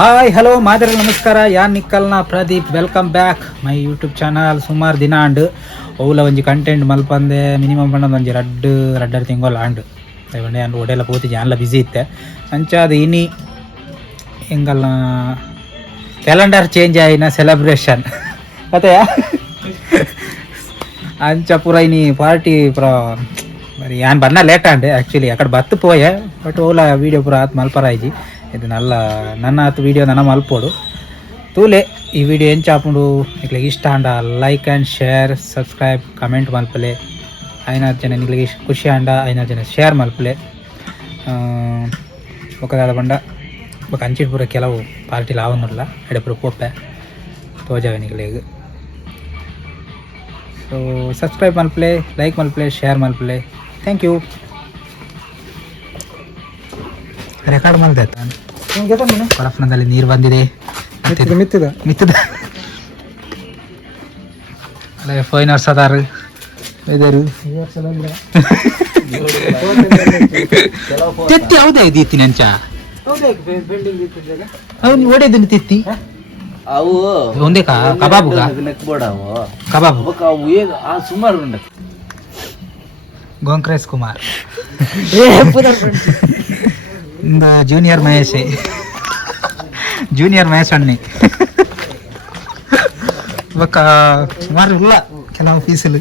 Hi hello ಮಾದರಿ ನಮಸ್ಕಾರ ಯಾನ್ ನಿಕ್ಕಲ್ನ Pradeep welcome back my YouTube channel. ಸುಮಾರು ದಿನ ಆಂಡ್ ಅವಲ ಒಂಜಿ ಕಂಟೆಂಟ್ ಮಲ್ಪಂದೆ ಮಿನಿಮಮ್ ಪಂಡ ಒಂಜಿ ರಡ್ಡರ್ ತಿಂಗೋಲ ಆಂಡ್ ಬಂಡೆ ಅಂಡ್ ಒಡೆಲ್ಲ ಪೋತಿಜಿ ಆನ್ಲ ಬಿಸಿ ಇತ್ತೆ ಅಂಚ ಅದು ಇನಿ ಹಿಂಗಲ್ಲ ಕ್ಯಾಲೆಂಡರ್ ಚೇಂಜ್ ಆಯಿನ ಸೆಲೆಬ್ರೇಷನ್ ಮತ್ತೆ ಅಂಚ ಪೂರ ಇನಿ ಪಾರ್ಟಿ ಪೂರ మరి యాన్ బన్న లేట్ అండి యాక్చువల్లీ అక్కడ బత్తు పోయే బట్ ఓలా వీడియో ಪೂರ ಆತ್ ಮಲ್ಪರಾಯ್ಜಿ ಇದು ನಲ್ಲ ನನ್ನ ಆತು ವೀಡಿಯೋ ನನ್ನ ಮಲ್ಪೋಡು ತೂಲೆ ಈ ವಿಡಿಯೋ ಏನು ಚಾಪುಂಡು ನಿಕ್ಲಿಗೆ ಇಷ್ಟ ಅಂಡ like and share subscribe comment ಮಲ್ಪಲೆ ಐನಾರು ಜನ ನಿಕ್ಲಿಗೆ ಖುಷಿ ಅಂಡ ಐನಾರು ಜನ ಶೇರ್ ಮಲ್ಪಲೆ ఒకదాల ಬಂಡ ఒక ಅಂಚಿಡ್ ಪೂರ ಕೆಲವು ಪಾರ್ಟಿಲಿ ಆವನ್ನಲ್ಲ ಎಡೆ ಪೂರ ಪೋಪೆ ತೋಜಾವೆ ನಿಕ್ಲಿಗೆ ಸೊ ಸಬ್ಸ್ಕ್ರೈಬ್ ಮಲ್ಪಲೆ ಲೈಕ್ ಮಲ್ಪಲೆ ಶೇರ್ ಮಲ್ಪಲೆ ಥ್ಯಾಂಕ್ ಯು. ರೆಕಾರ್ಡ್ ಮಾಡಿದೆ ಕೊಳಫ್ನದಲ್ಲಿ ನೀರು ಬಂದಿದೆ ಮಿತ್ತದ ಅಲ್ಲ ಫೈನರ್ಸ್ ಅದಾರ ಇದಾರು ತೆತ್ತಿ ಹೌದೇ ಇದ್ದೀತಿ ನಂಚ ಅವ್ನು ಒಡೆದನ್ನು ತೆತ್ತಿ ಅವು ಒಂದೇ ಕಬಾಬು ಕಬಾಬು ಸುಮಾರು ಉಂಡ ಗೋಂಕ್ರೇಸ್ ಕುಮಾರ್ ಜೂನಿಯರ್ ಮಹೇಶ್ ಅಣ್ಣಿ ఒక ಸುಮಾರು ಇಲ್ಲ ಕೆಲವು ಪೀಸಲು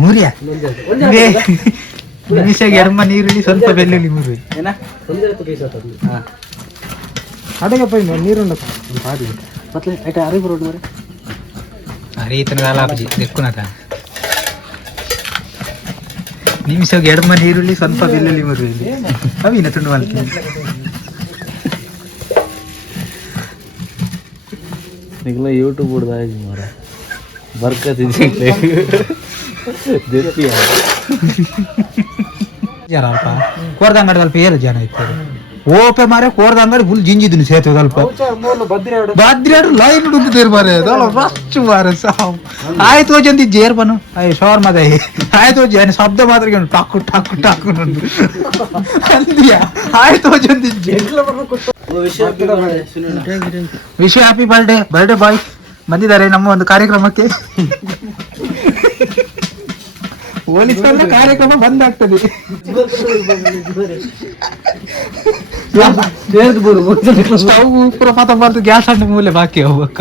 ಮೂರ್ಯ ನಿಮಿಷಗೆ ಎಡಮ ನೀರುಳ್ಳಿ ಸ್ವಲ್ಪ ಬೆಳ್ಳುಳ್ಳಿ ಮೂರು ಅಡಗೆ ಪೈ ನೀರುಂಡ ಅರೆ ಈತನ ದಾಲಾಪಜಿ ದೆಕ್ಕುನತ ನಿಮಿಷಗೆ ಎಡಮ ನೀರುಳ್ಳಿ ಸ್ವಲ್ಪ ಬೆಳ್ಳುಳ್ಳಿ ಮೂರು ಇಲ್ಲಿ ಅವಿನ ತುಂಡು ಮಲ್ತೀನಿ ನಿಗ್ಲ ಯೂಟ್ಯೂಬ್ ಹುಡ್ದಾಗಿ ಮಾರ ಬರ್ಕತ್ತಿದ್ದೆ ಜನ ಅಲ್ಪ ಕೋರ್ದಂಗಡಿ ಸ್ವಲ್ಪ ಏಳು ಜನ ಇತ್ತು ಓಪೆ ಮಾರೆ ಕೋರ್ದಂಗಡಿ ಫುಲ್ ಜಿಂಜಿದ್ದೀನಿ ಸೇತುವೆ ಸ್ವಲ್ಪ ಬದ್ರಾಡು ಲೈನ್ ಉಂಟು ಮಾರೆ ರಷ್ಟು ಮಾರೆ ಸಾವು ಆಯ್ತು ಜಂದಿ ಜೇರ್ ಬನು ಅಯ್ಯ ಶೋರ್ ಮದ ಆಯ್ತು ಜನ ಶಬ್ದ ಮಾತ್ರ ಟಾಕು ಟಾಕು ಟಾಕು ಅಂದಿಯಾ ಆಯ್ತು ಜಂದಿ ವಿಶ್ ಹ್ಯಾಪಿ ಬರ್ಡೇ ಬಾಯ್ ಬಂದಿದ್ದಾರೆ ನಮ್ಮ ಒಂದು ಕಾರ್ಯಕ್ರಮಕ್ಕೆ. ಹೋಲಿಸಿಕೊಂಡ ಕಾರ್ಯಕ್ರಮ ಬಂದಾಗ್ತದೆ. ಸ್ಟವ್ ಪೂರ ಪಾತ ಬರ್ದು ಗ್ಯಾಸ್ ಅಂಡ ಮೂಲೆ ಬಾಕಿ ಹೋಗ್ಬೇಕ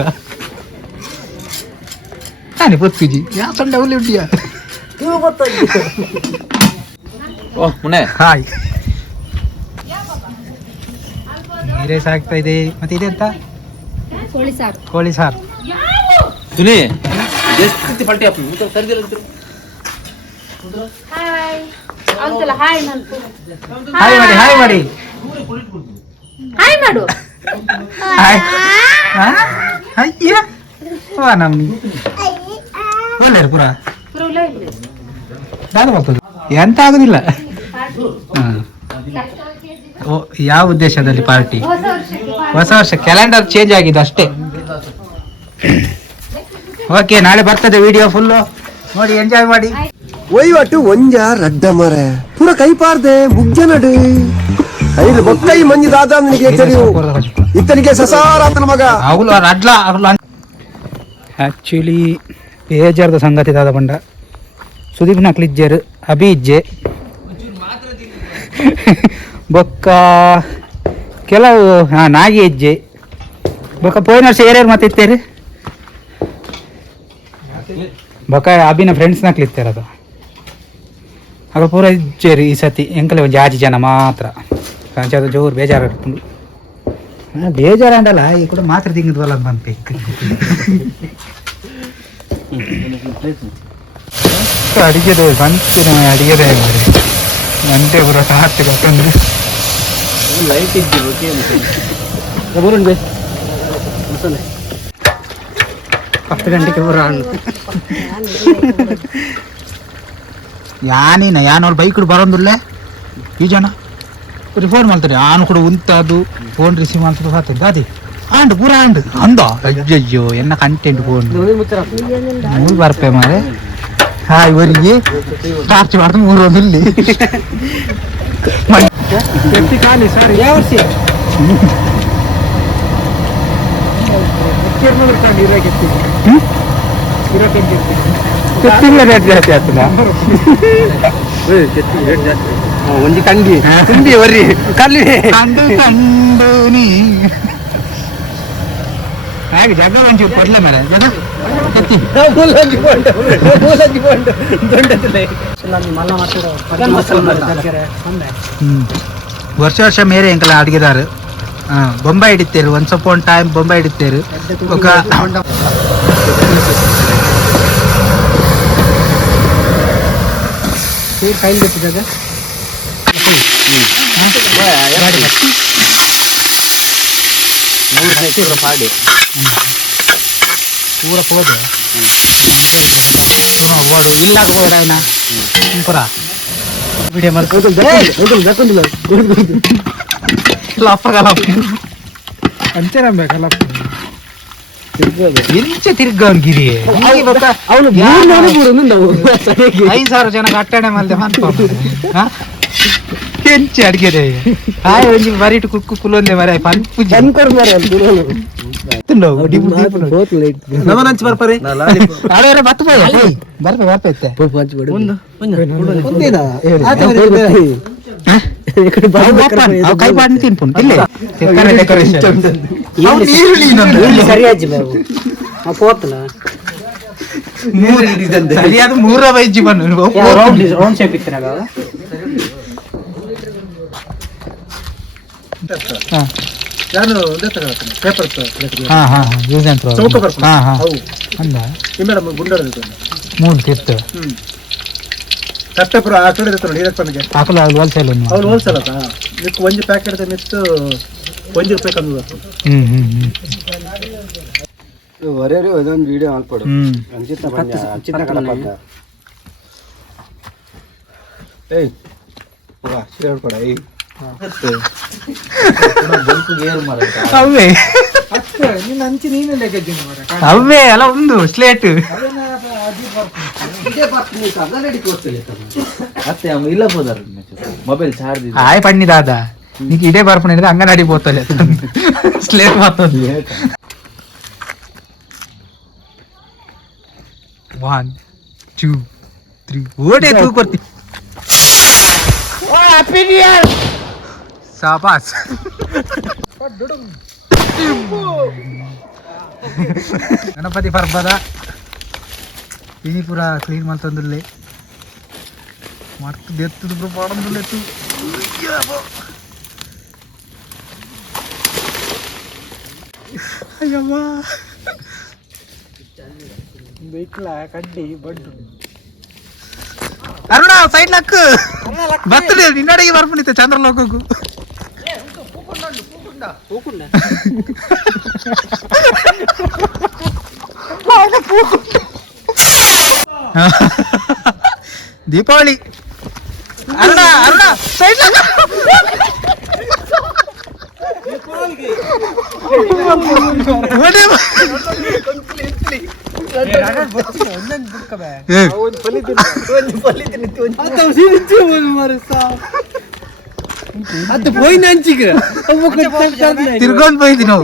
ನಾನೇ ಬದುಕಿಜಿ ಗ್ಯಾಸ್ ಅಂಡ ಮೂಲೆ ಉಂಟಿಯಾ ಹಾಯ್ ನೀರೇ ಸಾಕ್ತಾ ಇದೆ. ಮತ್ತೆ ಇದೆ ಅಂತ ಕೋಳಿ ಸಾರು ಹಾಯ್ ಮಾಡಿ ಹಾಯ್ ಮಾಡಿ ಹಾಯ್ ಮಾಡು ಹಾಯ್ ಅಯ್ಯ ನಮ್ ಒಳ್ಳೆ ಪುರ ನಾನು ಬರ್ತದೆ ಎಂತ ಆಗುದಿಲ್ಲ. ಯಾವ ಉದ್ದೇಶದಲ್ಲಿ ಪಾರ್ಟಿ? ಹೊಸ ವರ್ಷ ಕ್ಯಾಲೆಂಡರ್ ಚೇಂಜ್ ಆಗಿದೆ ಅಷ್ಟೇ. ಓಕೆ ನಾಳೆ ಬರ್ತದೆ ವಿಡಿಯೋ ಫುಲ್ಲು ನೋಡಿ ಎಂಜಾಯ್ ಮಾಡಿ. ಒಯ್ವಟ್ಟು ಒಂಜ ರಡ್ಡ ಮರ ಪೂರ ಕೈ ಪಾರ್ದೆ ಮುಗ್ಜ ನಡು ಐದು ಬೊಕ್ಕೈ ಮಂಜಿ ದಾದ ನನಗೆ ಇತ್ತನಿಗೆ ಸಸಾರಾತನ ಮಗ ಅವಳು ಅಡ್ಲ ಆ್ಯಕ್ಚುಲಿ ಬೇಜಾರದ ಸಂಗತಿ ದಾದ ಬಂಡ ಸುದೀಪ್ ನಕ್ಲಿಜ್ಜರು ಅಭಿ ಇಜ್ಜೆ ಬೊಕ್ಕ ಕೆಲವು ನಾಗಿ ಹೆಜ್ಜೆ ಬೊಕ್ಕ ಪೋಯಿನ ವರ್ಷ ಏರ್ಯಾರು ಮಾತಿತ್ತೇರಿ ಬೊಕ್ಕ ಅಭಿನ ಫ್ರೆಂಡ್ಸ್ ನಕ್ಲಿತ್ತೇರ ಅದು ಆಗ ಪೂರ ಇಜ್ಜೇರಿ ಈ ಸತಿ ಎಂಕಲೆ ಒಂದು ಜಾಜಿ ಜನ ಮಾತ್ರ ಅದು ಜೋರು ಬೇಜಾರು ಇಟ್ಕೊಂಡು ಬೇಜಾರು ಅಂಡಲ್ಲ ಈ ಕೂಡ ಮಾತ್ರ ತಿಂಗಿದ್ವಲ್ಲ ಅಂತ ಬಂದ್ಬೇಕು. ಅಡಿಗೆದೆ ಸಂಚಿನ ಅಡಿಗೆದೆ ಮಾಡಿ ಗಂಟೆ ಪೂರ ಟಾರ್ಚ್ ಹಾಕೊಂಡ್ರೆ ಲೈಟ್ ಇದ್ದು 10 ಗಂಟೆಗೆ ಪೂರ ಯಾನವ್ರು ಬೈಕ್ ಬರೋದಿಲ್ಲ ಈ ಜನ ಫೋನ್ ಮಾಡ್ತಾರೆ ಆನು ಕೂಡ ಉಂತದು ಫೋನ್ ರಿಸೀವ್ ಮಾಡ್ತಾರೆ ಹಾಕ್ತದೆ ಅದೇ ಆಂಡ್ ಪೂರ ಆಂಡ್ ಅಂದ ಅಯ್ಯಯ್ಯೋ ಎನ್ನ ಕಂಟೆಂಟ್ ಫೋನ್ ಮೂರು ಬರ್ಪೆ ಮಾರೆ ಇವರಿಗೆ ಟಾರ್ಚ್ ಮಾಡಿದ್ರೆ 3 ಮಿಲ್ಲಿ ಖಾಲಿ ಸರ್ ಯಾವ ವರ್ಷ ರೇಟ್ ಜಾಸ್ತಿ ಆಗ್ತದ ಒಂಜಿ ಕಂಗಿ ತುಂಬಿ ಬರ್ರಿ ಕಲ್ಲಿ ಕಂಡು ಕಂಡು ನೀ ಹಾಗೆ ಜಗ ಒಂಚೂರು ಕೊಡ್ಲೆ ಮರ ಜಗ ಕತ್ತಿ ವರ್ಷ ಮೇರೆ ಎಂಕಲ್ಲ ಅಡಿಗೆದಾರು ಬೊಂಬೈ ಹಿಡಿತೇರು ಒನ್ಸ್ ಅಪಾನ್ ಟೈಮ್ ಬೊಂಬೈ ಹಿಡಿತೇರು ఒక ಕೈಲಿ ಗೊತ್ತಿದ್ದಾಗ ಪಾಡಿ ಪೂರ ಹೋದೆ ಓಡು ಇಲ್ಲ ಹೋದ ಆಯ್ನ ಪೂರ ವಿಡಿಯೋ ಅಂತೆ ನಂಬೇಕಲ್ಲ ಇಂಚೆ ತಿರ್ಗವನ್ಗಿರಿ 5,000 ಜನ ಅಟ್ಟಣೆ ಮಲ್ದೆ ಎಂಚೆ ಅಡ್ಗೆದೆ ಹಾಯ್ ಒಂಜಿ ಬರಿಟ್ ಕುಕ್ಕು ಕುಲೊಂದೆ ಮರ ಪಂಪು ನಮನಂಚಿ ಬರ್ಪರಿ ಅಡೆ ಬತ್ತು ಬರ್ಪೈತೆ ಕೈ ಪಾಡ್ ತಿನ್ಪುಂಡು ಇಲ್ಲೇ ಸರಿಯಾದ 3 ವೈಜಿ ಬನ್ನು ರೌಂಡ್ ಶೇಪ್ ಇತ್ತು ಹೋಲ್ಸೇಲ್ ಒಂಜಿ ಪ್ಯಾಕೆಟ್ ಮಿತ್ತು ₹1 ಕಮ್ಮಿ ಹೊರೆಯರು ಇದೊಂದು ವಿಡಿಯೋ ಮಾಡ್ಕೊಡು ಅವೇ ಅಲ್ಲ ಒಂದು ಸ್ಲೇಟ್ ಇಲ್ಲ ಹೋದಾರ ಮೊಬೈಲ್ ಚಾರ್ಜ್ ಹಾಯ್ ಪಣ್ಣಿ ದಾದಾ నీకు ఇదే బర్పనేది అంగనడి పోతలే స్లేట్ పోతుంది 1 2 3 ఓడే తూ కొర్తి ఓ హ్యాపీ న్యూ ఇయర్ శాబాస్ ಗಣಪತಿ ಪರ್ಬದ ಇನಿ ಪೂರ ಕ್ಲೀನ್ ಮಾಡ್ತಂದುಲ್ಲೆ ಮರ್ತು ದೆತ್ತದು ಪಾಡಂದುಲ್ಲೆತ್ತು ಅಯ್ಯವ್ವ ಬೇಕಲ ಕಡ್ಡಿ ಬಡ್ಡು ಅರುಣ ಸೈಡ್ ಲಕ್ ಬರ್ತದೆ ನಿನ್ನಡೆಗೆ ಬರ್ಪುಣಿತೆ ಚಂದ್ರಲೋಕಕ್ಕೂ ದೀಪಾವಳಿ ಅರುಣ ಅರುಣ ಸೈಡ್ ಲಕ್ ತಿರ್ಗೊಂಡ್ పోయింది ನಾವು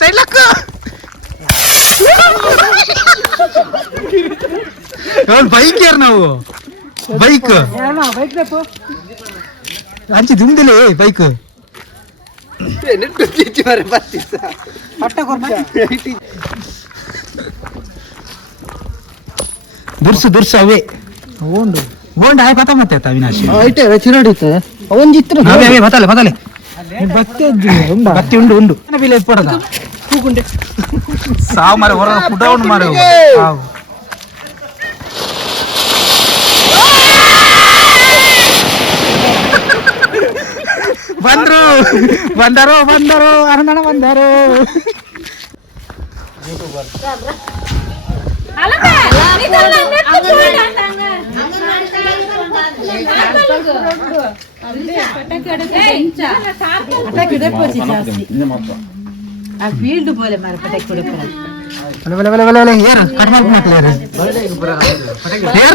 ಸೈಡ್ ಲಕ್ ಬೈಕ್ ಯಾರು ನಾವು ಬೈಕ್ ಅಂಚಿ ದುಂದಿಲ್ಲ ಬೈಕ್ ದುರ್ಸು ದುರ್ಸು ಅವೇ ಓಂಡು ಓಂಡು ಆಯ್ ಪತ ಮತ್ತೆ ಅವಿನಾಶ್ ಅವೇ ಬತ್ತಲೆ ಬತ್ತಲೆ ಬತ್ತಿ ಉಂಡು ಉಂಡು ಬಿಲೆ ಪಡದ ಸಾವು ಮಾರೆ ಹೊರ ಪುಟ ಉಂಡು ಮಾರೆ ಸಾವು ಬಂದ್ರು ಬಂದರು ಬಂದರು ಅರಣ್ಣ ಬಂದರು ಆ ಫೀಲ್ಡ್ ಬೋಲೆ ಮಾರ ಪಟಾಕಿ ಹೊಡೆಪರ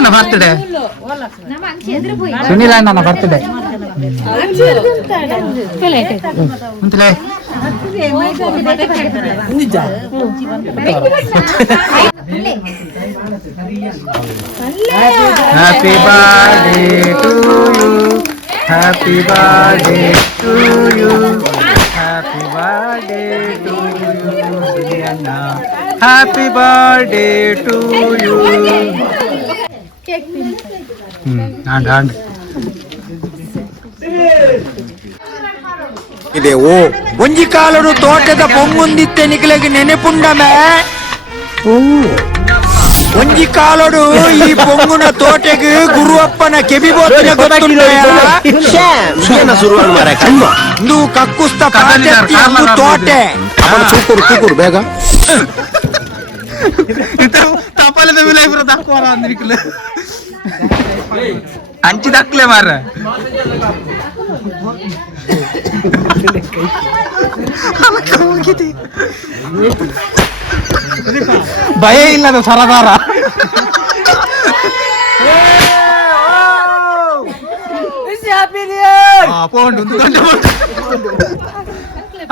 ಬರ್ತ್ಡೇ ಸುನಿಲ್ ಅಣ್ಣನ birthday happy birthday to you happy birthday to you happy birthday to you ಅಣ್ಣ ಹ್ಯಾಪಿ ಬರ್ಡೇ ಟು ಯು ಆಂಡ್ ಇದೆ ಓ ಒಂಜಿ ಕಾಲಡು ತೋಟದ ಪೊಂಗುಂದಿತ್ತೆ ನಿಖಿಲೆಗೆ ನೆನೆಪುಂಡಮೆ ಒಂಜಿ ಕಾಲಡು ಈ ಪೊಂಗುನ ತೋಟೆಗೆ ಗುರುವಪ್ಪನ ಕೆಬಿಬೋತಿನ ಗೊತ್ತುಂಡ ಶುರುವಾನ್ ಮಾರ ಕಣ್ಮ ಇಂದು ಕಕ್ಕುಸ್ತ ಪಾತೆತ್ತಿ ಅಂದು ತೋಟೆ ತೂಕುರು ಬೇಗ ತಪಾಲದ ಮೇಲೆ ಇಬ್ರು ದಾಖವಾರ ಅಂದ್ರಿಕಲ್ಲ ಅಂಚಿ ದಾಕ್ಲೆ ಮಾರ ಭಯ ಇಲ್ಲದ ಸರದಾರ ಪೋಂಡು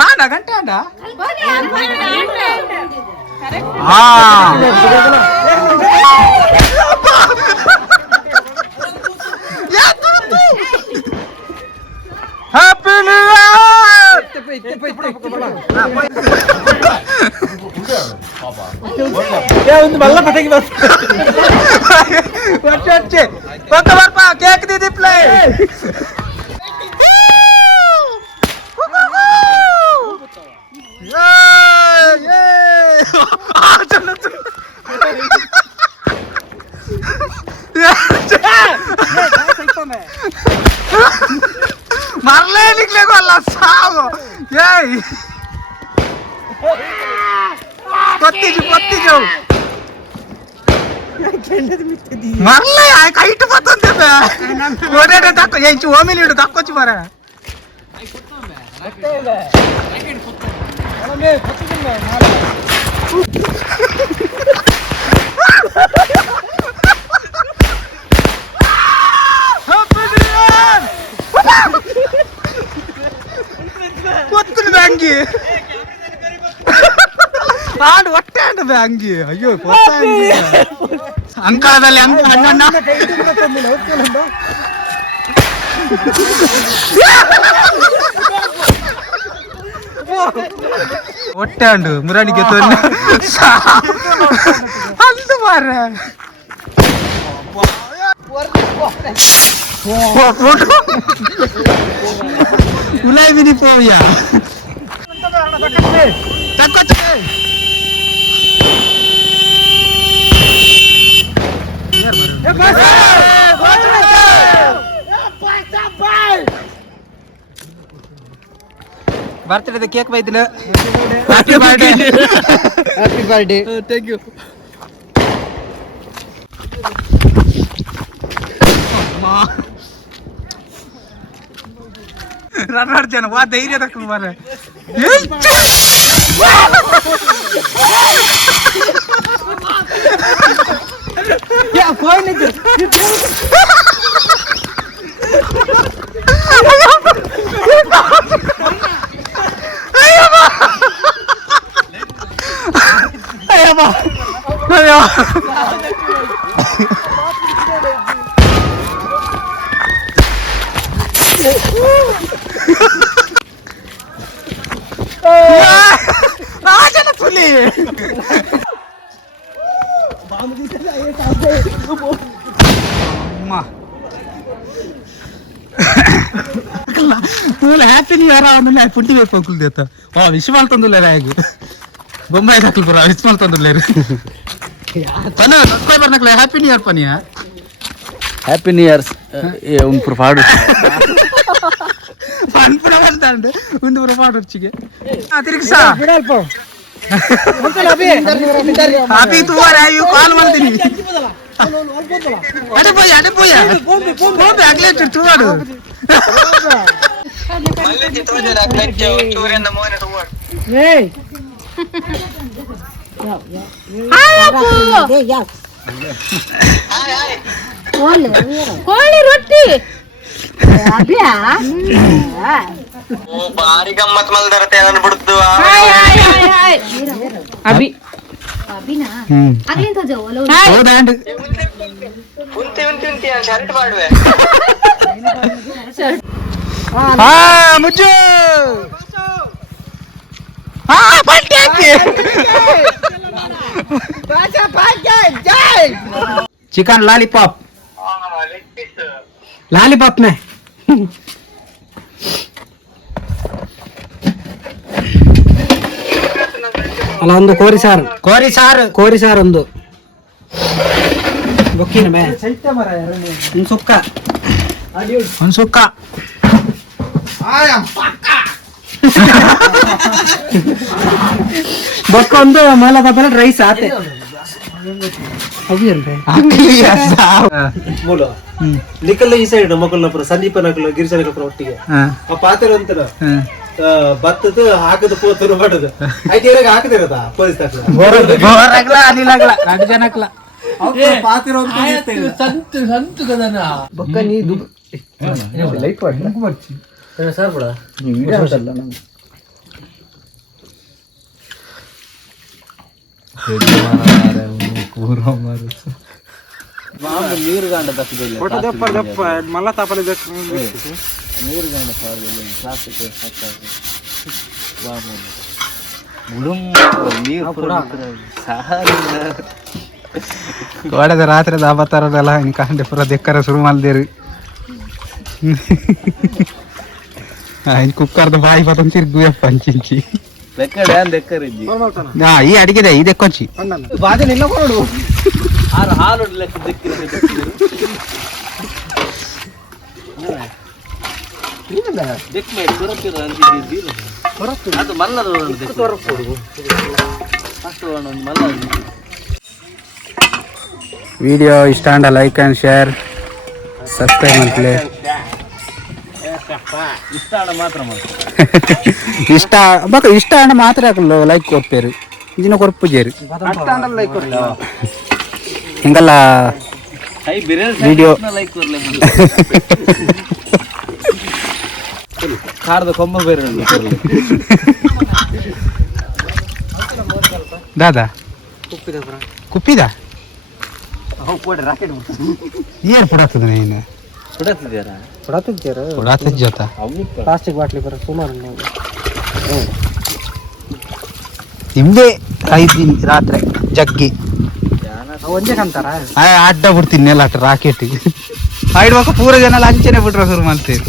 ಆಂಡ ಗಂಟೆ ಆಂಡ ಹ್ಯಾಪಿ ನ್ಯೂ ಇಯರ್ ಒಂದು ಬಲ್ಲ ಪಟಾಕಿ వచ్చే కొత్త వర్ప కేక్ ది దిప్లే মারলে নিকলে গলা সাও এই পত্তি যাও মারলে আই কাইট পতন দেবে ওডেটা তাক এইচু ওমিলিడు তাকకొచ్చి মারা ಕೊತ್ತಲು ಬ್ಯಾಂಗಿ ಆಡು ಹೊಟ್ಟೆ ಆಡು ಬ್ಯಾಂಗಿ ಅಯ್ಯೋ ಅಂಕಾಲದಲ್ಲಿ ಅಂಕ ಅಣ್ಣ ಹೊಟ್ಟೆ ಅಂಡು ಮುರಾಣಿಗೆ ತೊಂದು ಅಂದು ಮಾರ ಉಲಾಯಿ ಬಿನಿ ಪೋಯ ತಕ್ಕೊಚ್ಚೆ ಬರ್ತ್ಡೇ ಕೇಕ್ ಬೈದಿಲ್ಲ happy birthday happy birthday thank you ರನ್ನಾಡ್ತೇನೆ ವಾ ಧೈರ್ಯ ತಕ್ಕ ಮಾರ పులి హ్యాపీ న్యూ ఇయర్ ಅಂದ್ರೆ ಪುಟ್ಟಿ ಬೇಕು ಹೋಗ್ಲಿ ದೇತ ವಾ ವಿಶ್ವಾಲ್ ತಂದುಲ್ಲ ರಾಗಿ ಬೊಂಬಾಯಿ ಹಾಕಲ್ ಬರ ವಿಶ್ವಾಲ್ ತಂದುಲ್ಲ ಪನ ಸಬ್ಸ್ಕ್ರೈಬರ್ ನಕ್ಲೆ ಹ್ಯಾಪಿ ನ್ಯೂ ಇಯರ್ ಪನಿಯಾ ಹ್ಯಾಪಿ ನ್ಯೂ ಇಯರ್ಸ್ ಉಂಪುರ ಪಾಡು ಅನ್ಪುರ ಬಂತಾಂಡು ಒಂದು ಪುರ ಪಾಡು ಹೆಚ್ಚಿಗೆ ತಿರುಗಿಸ ಅಭಿ ತೂ ಕಾಲ್ ಮಾಡ್ತೀನಿ ಅಡೆ ಪೋಯ ಆಗ್ಲೇ ತೂವಾಡು ಕೋಳಿ ರೊಟ್ಟಿ ಭಾರಿ ಗಮ್ಮತ್ ಮಲ್ದರತೆ ನಾನು ಬಿಡುದು ಅಭಿ ಉಂತಿ ಶರ್ಟ್ ಮಾಡುವೆ ಮುಜ್ಜು चिकन लॉलीपॉप लॉलीपॉप में ಅಲ್ಲ ಒಂದು ಕೋರಿ ಸಾರು ಕೋರಿ ಸಾರು ಒಂದು ಬೊಕ್ಕಿನ ಮೇ ಒಂದು ಸುಕ್ಕ ಒಂದು ಸುಕ್ಕ ಬೊಕ್ಕ ಒಂದು ಮಲ ತಪ್ಪಲ ರೈಸ್ ಆತೆ ನಿಕಲ್ ಈ ಸೈಡ್ ಮಕ್ಕಳನ್ನ ಸಂದೀಪ ನಕಲು ಗಿರಿಜನ ಒಟ್ಟಿಗೆ ಆ ಪಾತ್ರೆ ಅಂತಾರ ಭತ್ತದ ಹಾಕದ ಪೋತರು ಮಾಡೋದು ಆಯ್ತು ಹಾಕದಿರದ ಪೊಲೀಸ್ ಬೊಕ್ಕ ನೀ ಲೈಟ್ ಸರ್ ಬಿಡ ನೀರು ಗಾಂಡ ಮಲ್ಲ ತಾಪಲಿ ನೀರು ಗಾಂಡ ಪ್ಲಾಸ್ಟಿಕ್ ಗೋಡೆದ ರಾತ್ರಿ ದಾಬತ್ತಾರದಲ್ಲ ಹಿಂಗೆ ಪೂರ ದೆಕ್ಕರ ಶುರು ಮಾಡಿದೇರಿ ಕುಕ್ಕರ್ದ ಬಾಯಿ ಪತ್ತೊಂದು ತಿರ್ಗುವೆ ಪಂಚಿಂಚಿ ಈ ಅಡಿಗೆದೆ ಈ ದೆಕ್ಕೊಂಚಿ ಬಾಜನಿಲ್ಲ ಕೊಡು ಹಾಲು ವಿಡಿಯೋ ಇಷ್ಟ ಅಂಡ ಲೈಕ್ ಆ್ಯಂಡ್ ಶೇರ್ ಸಬ್ಸ್ಕ್ರೈಬ್ ಮಾಡ್ತೀವಿ ಇಷ್ಟ ಅಂಡ ಮಾತ್ರ ಲೈಕ್ ಕೊಡ್ಪೇರು ಇದನ್ನ ಕೊಡ್ಪುಜೇರು ಹಿಂಗಲ್ಲ ವಿಡಿಯೋ ಖಾರದ ಕೊಂಬ ಬೇರೆ ದಾದಾ ಕುಪ್ಪಿದ ರಾಕೆಟ್ ಏನ್ ಪುಡಾತದ ನೀನು ಪುಡಾತದ ಜೊತೆ ಪ್ಲಾಸ್ಟಿಕ್ ಬಾಟ್ಲಿ ಬರ ಸುಮಾರು ನಿಮ್ದೆ 5 ದಿನ ರಾತ್ರಿ ಜಗ್ಗಿ ಒಂದೇ ಕಂತಾರ ಅಡ್ಡ ಬಿಡ್ತೀನಿ ಎಲ್ಲ ರಾಕೆಟ್ ಆಯ್ಡ್ಬೇಕು ಪೂರ ಜನ ಲಂಚನೆ ಬಿಟ್ರೆ ಶುರು ಮಾಡ್ತೀವಿ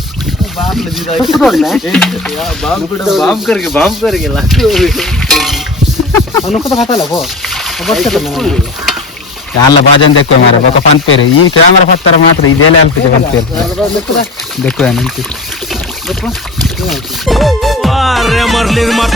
ಎಲ್ಲ ಬಾಜನ್ ದೆಕ್ಕೋ ಮಾರೆ ಬೊಕ ಪಂಪೇರಿ ಈ ಕ್ಯಾಮರಾ ಪತ್ತರ ಮಾತ್ರ ಇದೆಲ್ಲ ಅಲ್ಪಿದೆ ಪಂಪೇರಿ ದೆಕ್ಕೋ ಏನಂತ ನಿರ್ಮಾತ